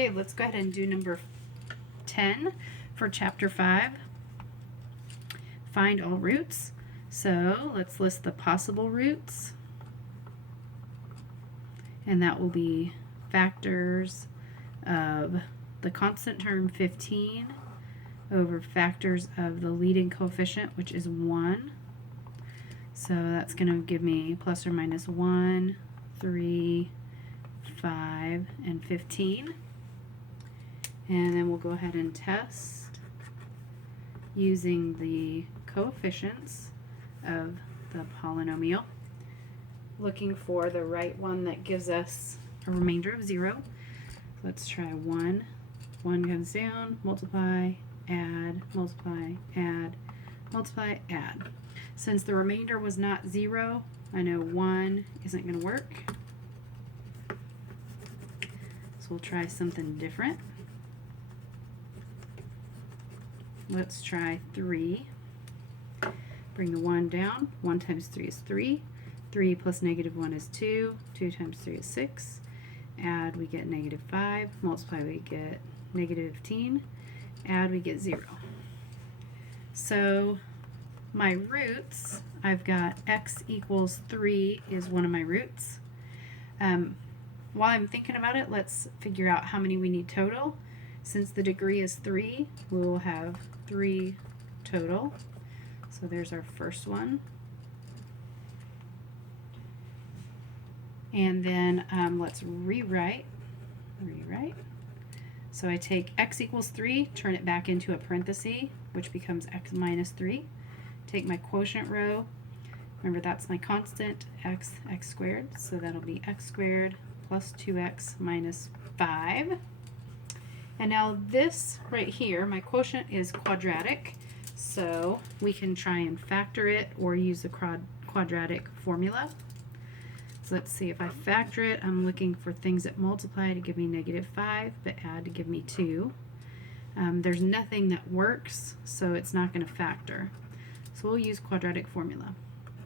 Okay, let's go ahead and do number 10 for chapter 5. Find all roots. So let's list the possible roots. And that will be factors of the constant term 15 over factors of the leading coefficient, which is 1. So that's going to give me plus or minus 1, 3, 5, and 15. And then we'll go ahead and test using the coefficients of the polynomial, looking for the right one that gives us a remainder of 0. Let's try 1. 1 comes down, multiply, add, multiply, add, multiply, add. Since the remainder was not 0, I know 1 isn't going to work. So we'll try something different. Let's try 3. Bring the 1 down. 1 times 3 is 3. 3 plus negative 1 is 2. 2 times 3 is 6. Add, we get negative 5. Multiply, we get negative 15. Add, we get 0. So my roots, I've got x equals 3 is one of my roots. While I'm thinking about it, let's figure out how many we need total. Since the degree is 3, we will have 3 total. So there's our first one. And then let's rewrite. So I take x equals 3, turn it back into a parenthesis, which becomes x minus 3. Take my quotient row. Remember, that's my constant, x squared. So that'll be x squared plus 2x minus 5. And now this right here, my quotient is quadratic, so we can try and factor it or use the quadratic formula. So let's see, if I factor it, I'm looking for things that multiply to give me negative 5, but add to give me 2. There's nothing that works, so it's not going to factor. So we'll use quadratic formula.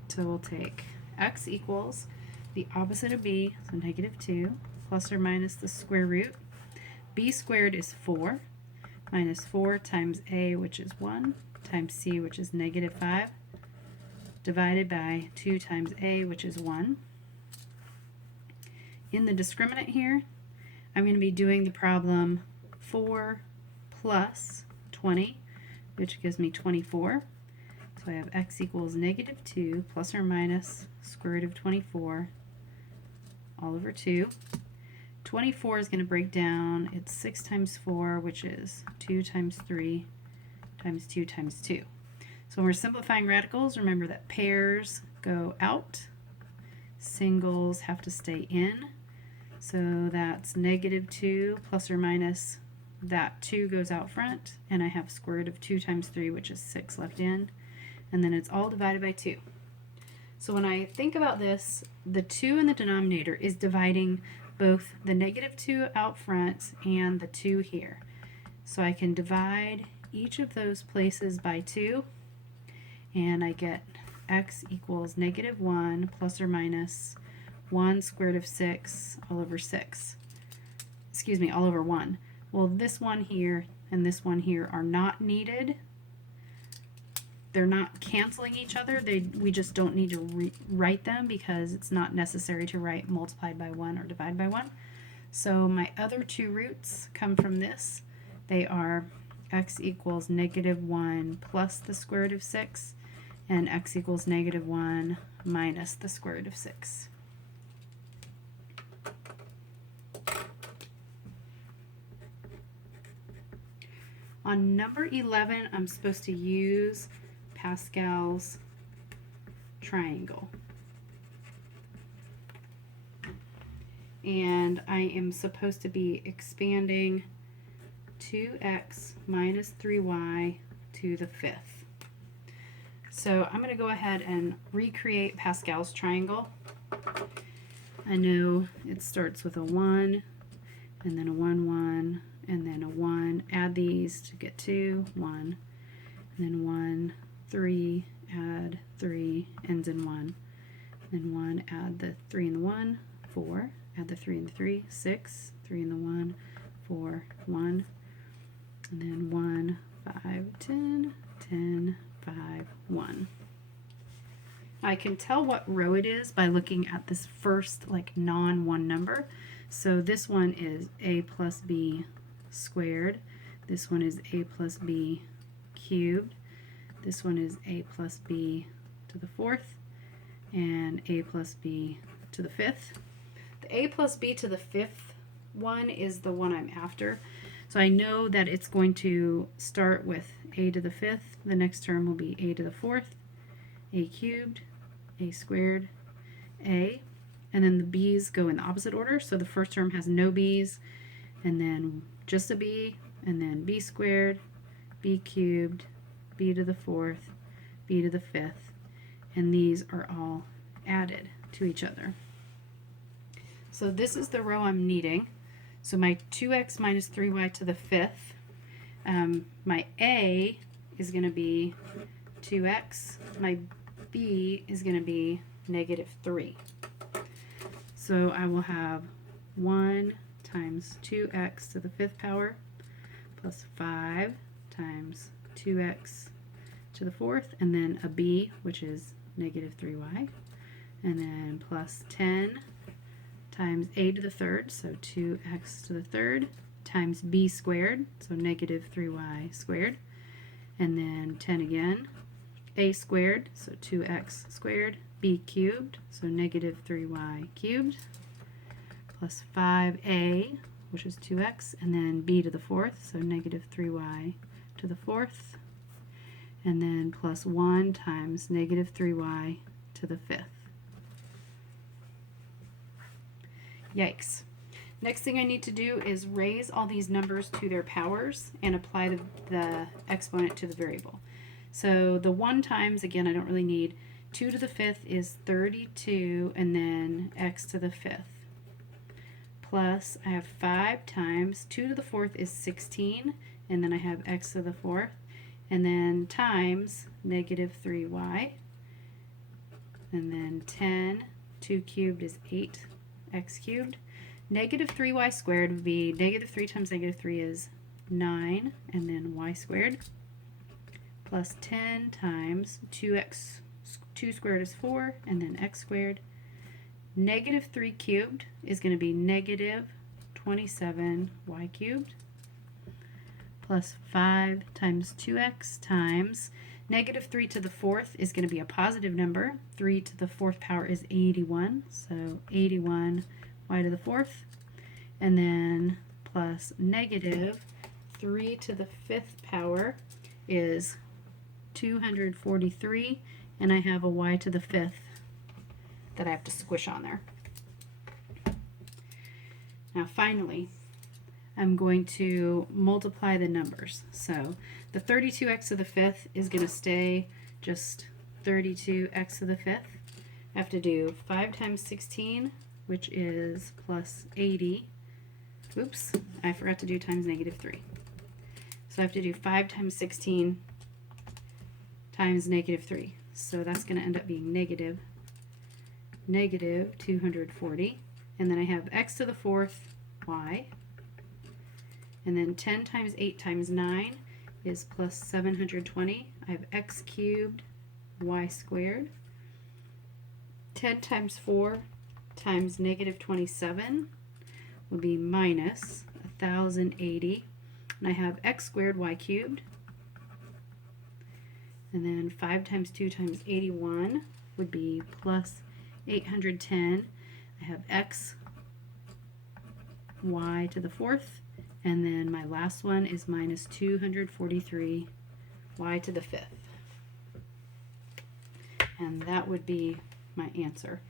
So we'll take x equals the opposite of b, so negative 2, plus or minus the square root. B squared is 4, minus 4 times a, which is 1, times c, which is negative 5, divided by 2 times a, which is 1. In the discriminant here, I'm going to be doing the problem 4 plus 20, which gives me 24. So I have x equals negative 2 plus or minus square root of 24 all over 2. 24 is going to break down. It's 6 times 4, which is 2 times 3 times 2 times 2. So when we're simplifying radicals, remember that pairs go out, singles have to stay in. So that's negative 2 plus or minus that 2 goes out front, and I have square root of 2 times 3, which is 6 left in, and then it's all divided by 2. So when I think about this, the 2 in the denominator is dividing both the negative 2 out front and the 2 here. So I can divide each of those places by 2, and I get x equals negative 1 plus or minus 1 square root of 6 all over 6. Excuse me, all over 1. Well, this one here and this one here are not needed. They're not canceling each other. We just don't need to write them because it's not necessary to write multiplied by 1 or divided by 1. So my other two roots come from this. They are x equals negative 1 plus the square root of 6 and x equals negative 1 minus the square root of 6. On number 11, I'm supposed to use Pascal's triangle. And I am supposed to be expanding 2x minus 3y to the 5th. So I'm going to go ahead and recreate Pascal's triangle. I know it starts with a 1, and then a 1, 1, and then a 1. Add these to get 2, 1, and then 1, 3, add 3, ends in 1. Then 1, add the 3 and the 1, 4, add the 3 and the 3, 6, 3 and the 1, 4, 1, and then 1, 5, 10, 10, 5, 1. I can tell what row it is by looking at this first like non-1 number. So this one is a plus b squared. This one is a plus b cubed. This one is a plus b to the 4th and a plus b to the 5th. The a plus b to the 5th one is the one I'm after. So I know that it's going to start with a to the 5th. The next term will be a to the 4th, a cubed, a squared, a, and then the b's go in the opposite order. So the first term has no b's, and then just a b, and then b squared, b cubed, b to the 4th, b to the 5th, and these are all added to each other. So this is the row I'm needing. So my 2x minus 3y to the 5th, my a is going to be 2x, my b is going to be negative 3. So I will have 1 times 2x to the 5th power plus 5 times 2x to the 4th, and then a b, which is negative 3y, and then plus 10 times a to the 3rd, so 2x to the 3rd, times b squared, so negative 3y squared, and then 10 again, a squared, so 2x squared, b cubed, so negative 3y cubed, plus 5a, which is 2x, and then b to the 4th, so negative 3y to the 4th, and then plus 1 times negative 3y to the 5th. Yikes. Next thing I need to do is raise all these numbers to their powers and apply the exponent to the variable. So the 1 times, again, I don't really need. 2 to the 5th is 32, and then x to the 5th. Plus, I have 5 times 2 to the 4th is 16, and then I have x to the 4th, and then times negative 3y, and then 10, 2 cubed is 8. X cubed. Negative 3y squared would be negative 3 times negative 3 is 9, and then y squared, plus 10 times 2x, 2 squared is 4, and then x squared. Negative 3 cubed is going to be negative 27y cubed, plus 5 times 2x times negative 3 to the 4th is going to be a positive number. 3 to the 4th power is 81, so 81 y to the 4th, and then plus negative 3 to the 5th power is 243, and I have a y to the 5th that I have to squish on there. Now finally, I'm going to multiply the numbers. So the 32x to the 5th is going to stay just 32x to the 5th. I have to do 5 times 16, which is plus 80. Oops, I forgot to do times negative 3. So I have to do 5 times 16 times negative 3. So that's going to end up being negative 240. And then I have x to the 4th, y. And then 10 times 8 times 9 is plus 720. I have x cubed, y squared. 10 times 4 times negative 27 would be minus 1080. And I have x squared, y cubed. And then 5 times 2 times 81 would be plus 810. I have x, y to the 4th. And then my last one is minus 243 y to the 5th. And that would be my answer.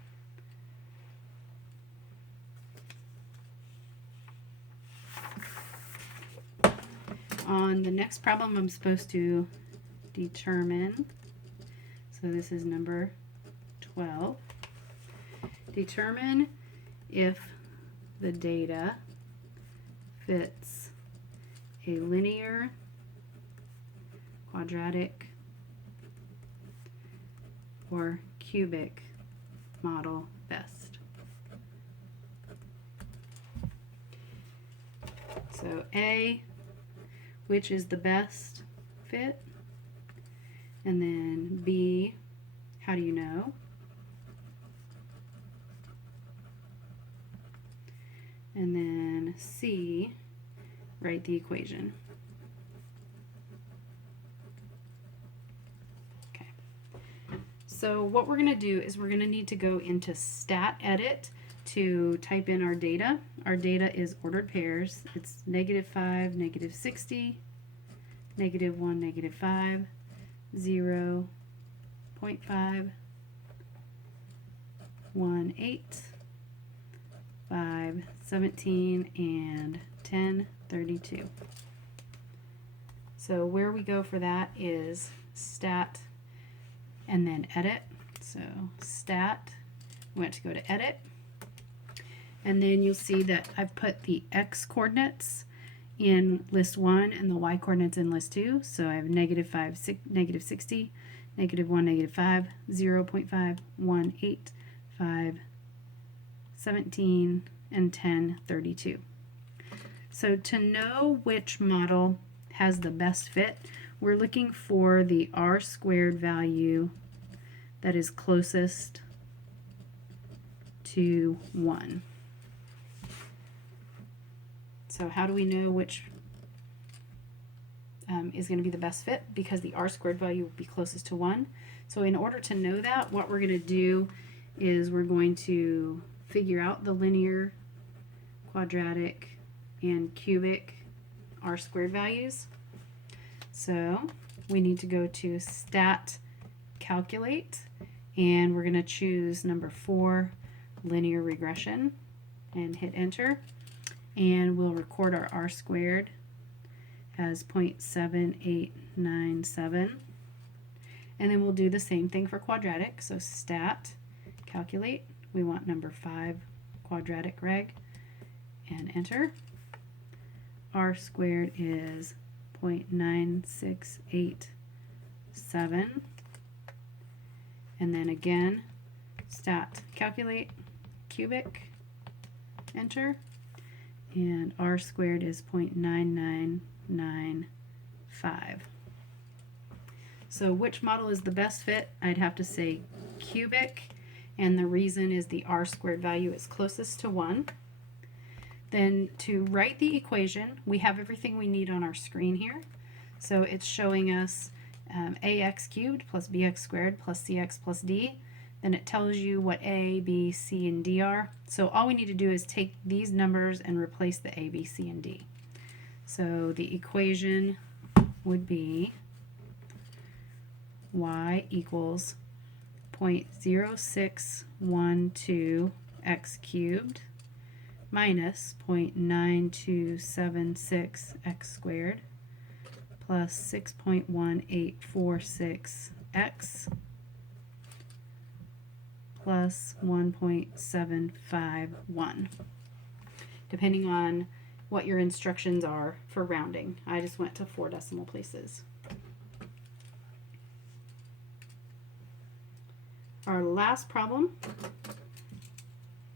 On the next problem, I'm supposed to determine, so this is number 12, determine if the data fits a linear, quadratic, or cubic model best. So A, which is the best fit, and then B, how do you know? And then C, write the equation. Okay. So what we're going to do is we're going to need to go into stat edit to type in our data. Our data is ordered pairs. It's -5, -60, -1, -5, 0, 0.5, 1, 8, 5, 17, and 10, 32. So where we go for that is stat and then edit. So stat, we want to go to edit. And then you'll see that I've put the x coordinates in list 1 and the y coordinates in list 2. So I have -5, -60, -1, -5, 0, 0.5, 1, 8, 5, 17, and 10, 32. So to know which model has the best fit, we're looking for the r squared value that is closest to 1. So how do we know which is going to be the best fit? Because the r squared value will be closest to 1. So in order to know that, what we're going to do is we're going to figure out the linear, quadratic, and cubic r squared values. So we need to go to stat calculate, and we're going to choose number 4, linear regression, and hit enter. And we'll record our r squared as 0.7897. And then we'll do the same thing for quadratic. So stat calculate, we want number 5, quadratic reg, and enter. R squared is 0.9687. And then again, stat calculate, cubic, enter. And r squared is 0.9995. So which model is the best fit? I'd have to say cubic, and the reason is the r squared value is closest to 1. Then to write the equation, we have everything we need on our screen here. So it's showing us ax cubed plus bx squared plus cx plus d. Then it tells you what a, b, c, and d are. So all we need to do is take these numbers and replace the a, b, c, and d. So the equation would be y equals 0.0612x cubed minus 0.9276x squared plus 6.1846x plus 1.751, depending on what your instructions are for rounding. I just went to 4 decimal places. Our last problem